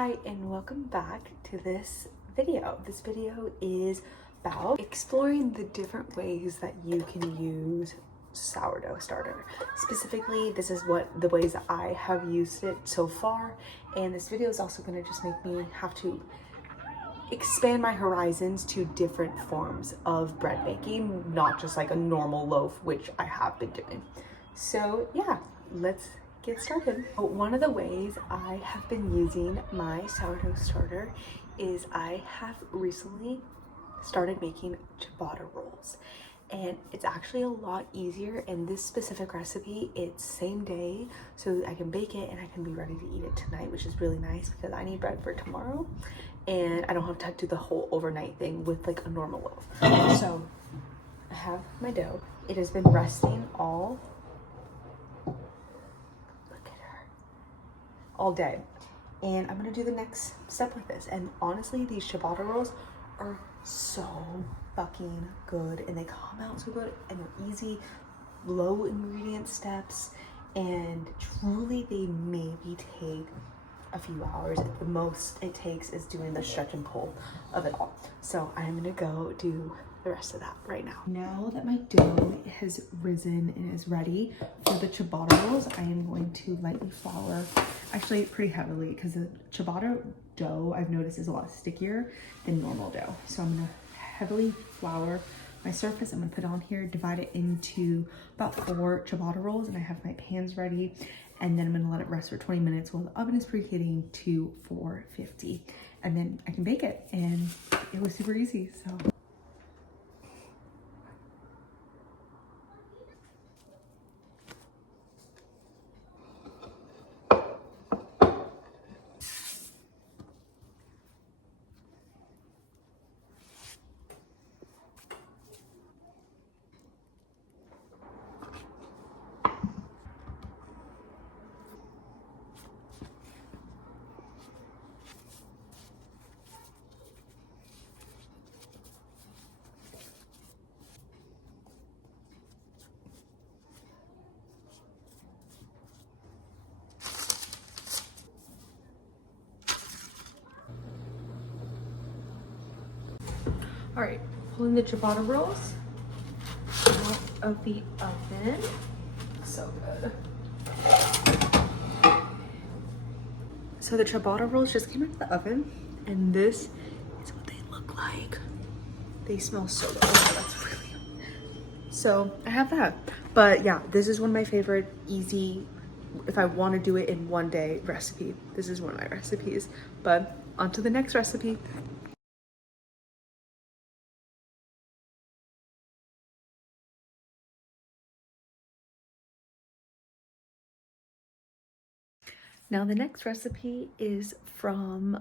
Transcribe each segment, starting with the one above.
Hi and welcome back to this video. This video is about exploring the different ways that you can use sourdough starter. Specifically, this is the ways that I have used it so far, and this video is also going to just make me have to expand my horizons to different forms of bread making, not just like a normal loaf, which I have been doing. So yeah, let's get started. One of the ways I have been using my sourdough starter is I have recently started making ciabatta rolls, and it's actually a lot easier. In this specific recipe, it's same day, so I can bake it and I can be ready to eat it tonight, which is really nice because I need bread for tomorrow and I don't have to do the whole overnight thing with like a normal loaf. So I have my dough. It has been resting all day, and I'm gonna do the next step with this. And honestly, these ciabatta rolls are so fucking good, and they come out so good, and they're easy, low ingredient steps, and truly they maybe take a few hours. The most it takes is doing the stretch and pull of it all. So I'm gonna go do the rest of that right now. Now that my dough has risen and is ready for the ciabatta rolls, I am going to lightly flour, actually pretty heavily, because the ciabatta dough I've noticed is a lot stickier than normal dough. So I'm gonna heavily flour my surface. I'm gonna put it on here, divide it into about 4 ciabatta rolls, and I have my pans ready. And then I'm gonna let it rest for 20 minutes while the oven is preheating to 450. And then I can bake it, and it was super easy, so. All right, pulling the ciabatta rolls out of the oven. So good. So the ciabatta rolls just came out of the oven, and this is what they look like. They smell so good. Oh, that's really yummy. So I have that. But yeah, this is one of my favorite easy, if I want to do it in one day recipe, this is one of my recipes. But on to the next recipe. Now the next recipe is from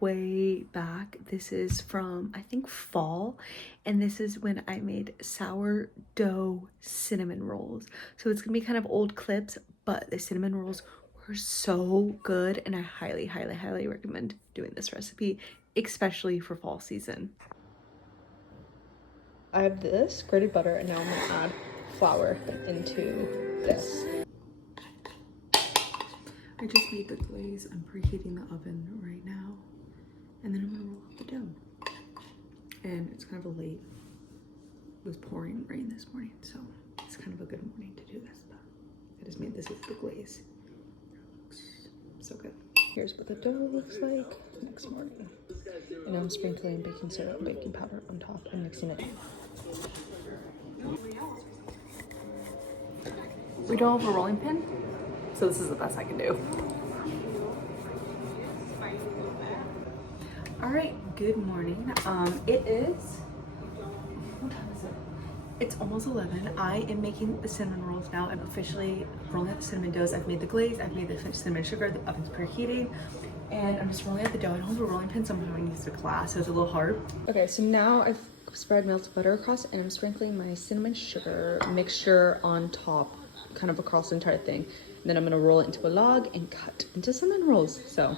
way back. This is from, I think, fall, and this is when I made sourdough cinnamon rolls. So it's gonna be kind of old clips, but the cinnamon rolls were so good, and I highly, highly, highly recommend doing this recipe, especially for fall season. I have this grated butter, and now I'm gonna add flour into this. I just made the glaze. I'm preheating the oven right now, and then I'm gonna roll out the dough. And it's kind of a late, it was pouring rain this morning, so it's kind of a good morning to do this, but I just made this with the glaze. It looks so good. Here's what the dough looks like next morning. And now I'm sprinkling baking soda and baking powder on top and mixing it. We don't have a rolling pin, so this is the best I can do. All right, good morning. It is, what time is it? It's almost 11. I am making the cinnamon rolls now. I'm officially rolling out the cinnamon doughs. I've made the glaze, I've made the cinnamon sugar, the oven's preheating, and I'm just rolling out the dough. I don't have a rolling pin, so I'm having to use the glass, so it's a little hard. Okay, so now I've spread melted butter across, and I'm sprinkling my cinnamon sugar mixture on top, kind of across the entire thing. And then I'm gonna roll it into a log and cut into cinnamon rolls, so.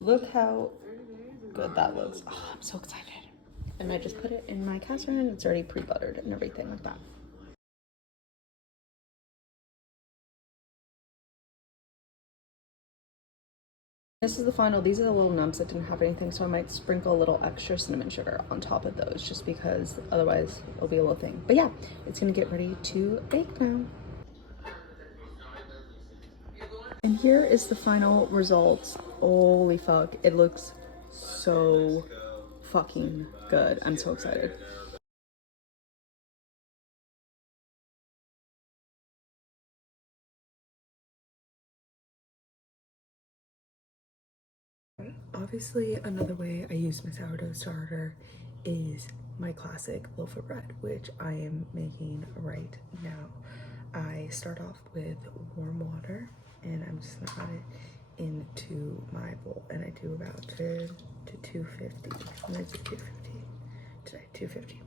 Look how good that looks. Oh, I'm so excited. And I just put it in my cast iron and it's already pre-buttered and everything like that. This is the final. These are the little nubs that didn't have anything, so I might sprinkle a little extra cinnamon sugar on top of those just because otherwise it'll be a little thing. But yeah, it's gonna get ready to bake now. And here is the final result. Holy fuck, it looks so fucking good. I'm so excited. Obviously, another way I use my sourdough starter is my classic loaf of bread, which I am making right now. I start off with warm water and I'm just gonna add it into my bowl, and I do about 2 to 250. I'm gonna do 250 today, 250.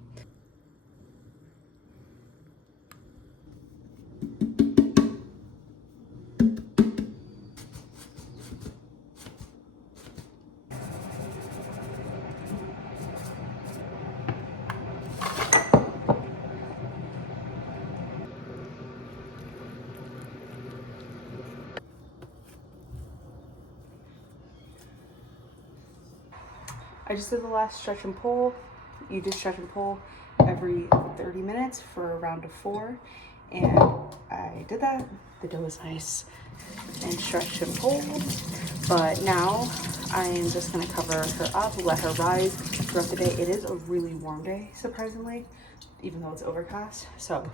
I just did the last stretch and pull. You just stretch and pull every 30 minutes for a round of 4. And I did that. The dough is nice and stretched and pulled. But now I am just gonna cover her up, let her rise throughout the day. It is a really warm day, surprisingly, even though it's overcast. So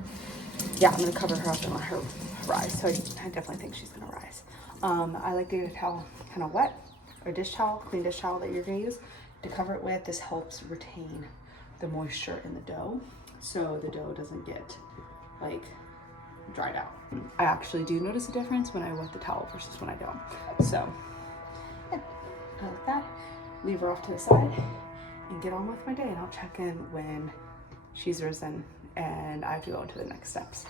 yeah, I'm gonna cover her up and let her rise. So I definitely think she's gonna rise. I like to get a towel kind of wet, or dish towel, clean dish towel that you're gonna use to cover it with. This helps retain the moisture in the dough so the dough doesn't get like dried out. I actually do notice a difference when I wet the towel versus when I don't. So yeah, I like that. Leave her off to the side and get on with my day, and I'll check in when she's risen and I have to go into the next steps.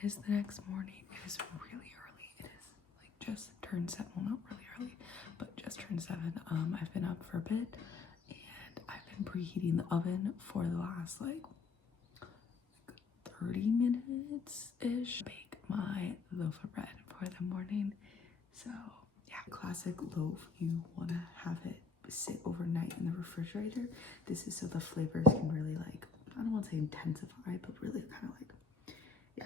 It is the next morning. It is really early. It is like just turned 7. Well, not really early, but just turned 7. I've been up for a bit and I've been preheating the oven for the last like 30 minutes ish. Bake my loaf of bread for the morning. So yeah, classic loaf. You want to have it sit overnight in the refrigerator. This is so the flavors can really like, I don't want to say intensify, but really kind of like, yeah.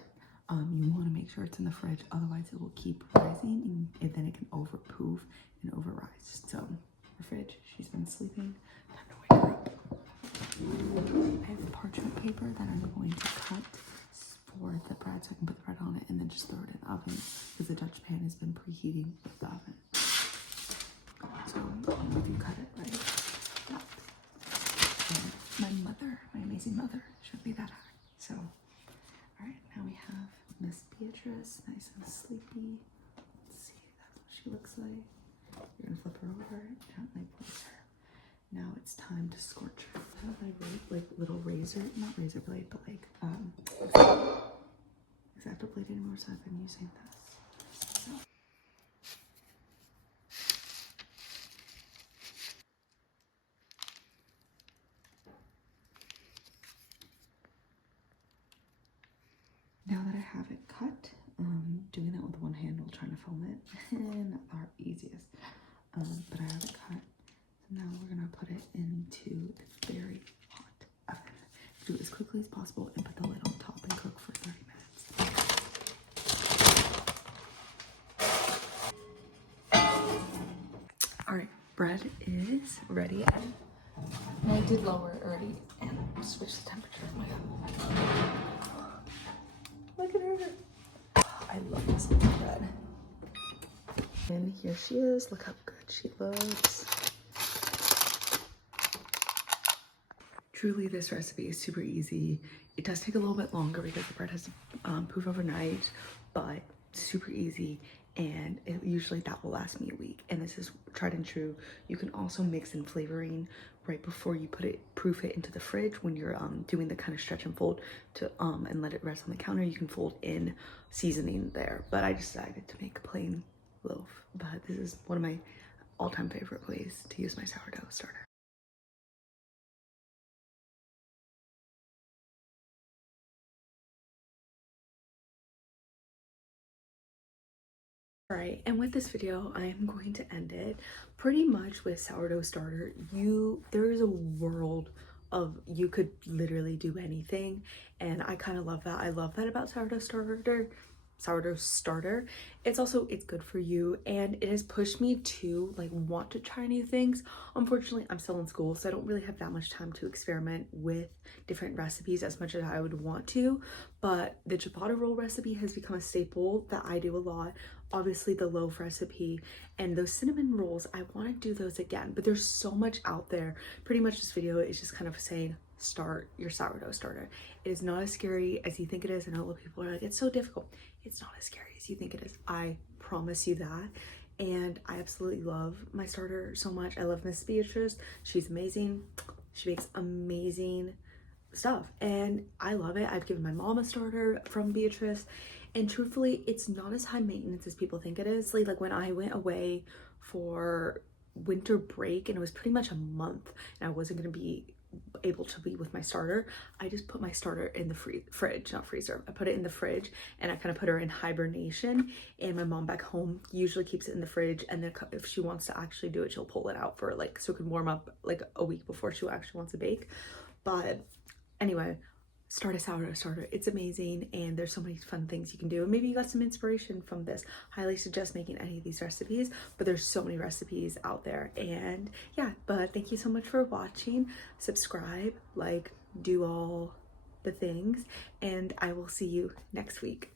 You want to make sure it's in the fridge, otherwise it will keep rising and then it can overpoof and overrise. So her fridge, she's been sleeping, time to wake her up. I have parchment paper that I'm going to cut for the bread so I can put the bread on it and then just throw it in the oven because the Dutch pan has been preheating with the oven. So if you cut it right, that. And my mother, my amazing mother, shouldn't be that hard. So, all right, now we have Miss Beatrice, nice and sleepy. Let's see, that's what she looks like. You're gonna flip her over, gently place her. Now it's time to scorch her. I have my like little razor, not razor blade, but like X-Acto blade anymore, so I've been using this. So. Now that I have it cut, doing that with one hand while trying to film it, not our easiest. But I have it cut. So now we're gonna put it into a very hot oven. Do it as quickly as possible and put the lid on top and cook for 30 minutes. All right, bread is ready. And I did lower it already and switch the temperature. Oh my God. Look at her. I love this little bread. And here she is. Look how good she looks. Truly, this recipe is super easy. It does take a little bit longer because the bread has to poof overnight, but super easy. and usually that will last me a week. And this is tried and true. You can also mix in flavoring right before you proof it into the fridge. When you're doing the kind of stretch and fold to and let it rest on the counter, you can fold in seasoning there. But I decided to make a plain loaf. But this is one of my all-time favorite ways to use my sourdough starter. Alright, and with this video, I'm going to end it pretty much with sourdough starter. There is a world of, you could literally do anything, and I kind of love that. I love that about sourdough starter. It's good for you, and it has pushed me to like want to try new things. Unfortunately, I'm still in school, so I don't really have that much time to experiment with different recipes as much as I would want to, but the ciabatta roll recipe has become a staple that I do a lot. Obviously the loaf recipe and those cinnamon rolls, I want to do those again, but there's so much out there. Pretty much this video is just kind of saying, start your sourdough starter. It is not as scary as you think it is. And a lot of people are like, it's so difficult. It's not as scary as you think it is. I promise you that. And I absolutely love my starter so much. I love Miss Beatrice. She's amazing. She makes amazing stuff and I love it. I've given my mom a starter from Beatrice, and truthfully it's not as high maintenance as people think it is. Like when I went away for winter break and it was pretty much a month and I wasn't going to be able to be with my starter, I just put my starter in the fridge, not freezer. I put it in the fridge and I kind of put her in hibernation, and my mom back home usually keeps it in the fridge, and then if she wants to actually do it, she'll pull it out for like so it can warm up like a week before she actually wants to bake. But anyway, start a sourdough starter. It's amazing, and there's so many fun things you can do. And maybe you got some inspiration from this. Highly suggest making any of these recipes, but there's so many recipes out there. And yeah, but thank you so much for watching. Subscribe, like, do all the things, and I will see you next week.